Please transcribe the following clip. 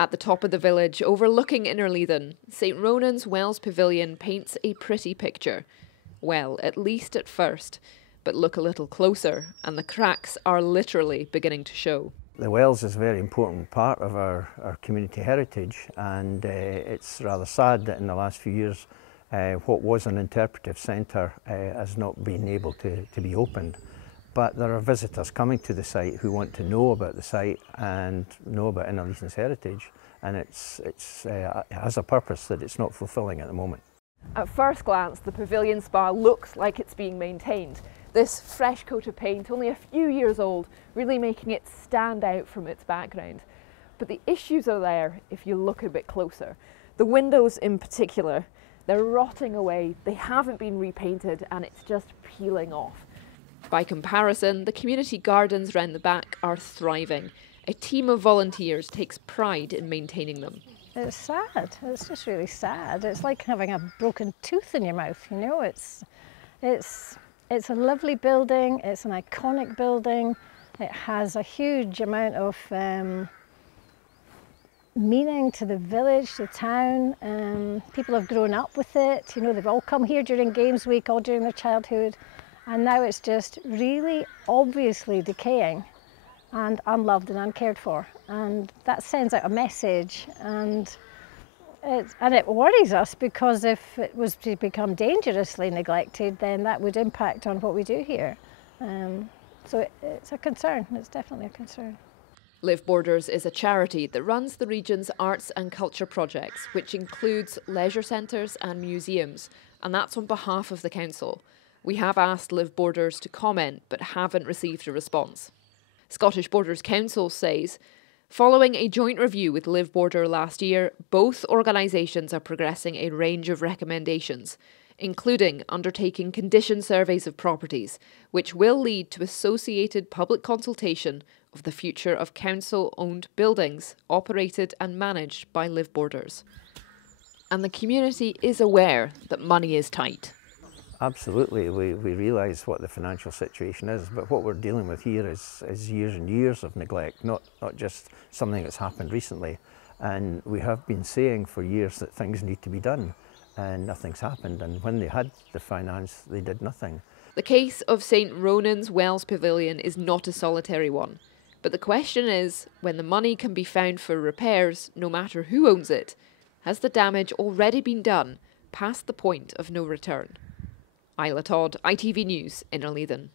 At the top of the village, overlooking Innerleithen, St Ronan's Wells Pavilion paints a pretty picture. Well, at least at first. But look a little closer, and the cracks are literally beginning to show. The Wells is a very important part of our community heritage, and it's rather sad that in the last few years what was an interpretive centre has not been able to be opened. But there are visitors coming to the site who want to know about the site and know about Innerleithen's heritage, and it has a purpose that it's not fulfilling at the moment. At first glance, the Pavilion Spa looks like it's being maintained. This fresh coat of paint, only a few years old, really making it stand out from its background. But the issues are there if you look a bit closer. The windows in particular, they're rotting away, they haven't been repainted, and it's just peeling off. By comparison, the community gardens round the back are thriving. A team of volunteers takes pride in maintaining them. It's sad, it's just really sad. It's like having a broken tooth in your mouth, you know. It's a lovely building, it's an iconic building. It has a huge amount of meaning to the village, the town. People have grown up with it, you know, they've all come here during Games Week, all during their childhood. And now it's just really obviously decaying and unloved and uncared for. And that sends out a message, and it worries us, because if it was to become dangerously neglected, then that would impact on what we do here. So it's a concern, it's definitely a concern. Live Borders is a charity that runs the region's arts and culture projects, which includes leisure centres and museums, and that's on behalf of the council. We have asked Live Borders to comment, but haven't received a response. Scottish Borders Council says, following a joint review with Live Border last year, both organisations are progressing a range of recommendations, including undertaking condition surveys of properties, which will lead to associated public consultation of the future of council-owned buildings operated and managed by Live Borders. And the community is aware that money is tight. Absolutely, we realise what the financial situation is, but what we're dealing with here is years and years of neglect, not just something that's happened recently. And we have been saying for years that things need to be done, and nothing's happened. And when they had the finance, they did nothing. The case of St Ronan's Wells Pavilion is not a solitary one. But the question is, when the money can be found for repairs, no matter who owns it, has the damage already been done past the point of no return? Isla Todd, ITV News, Innerleithen.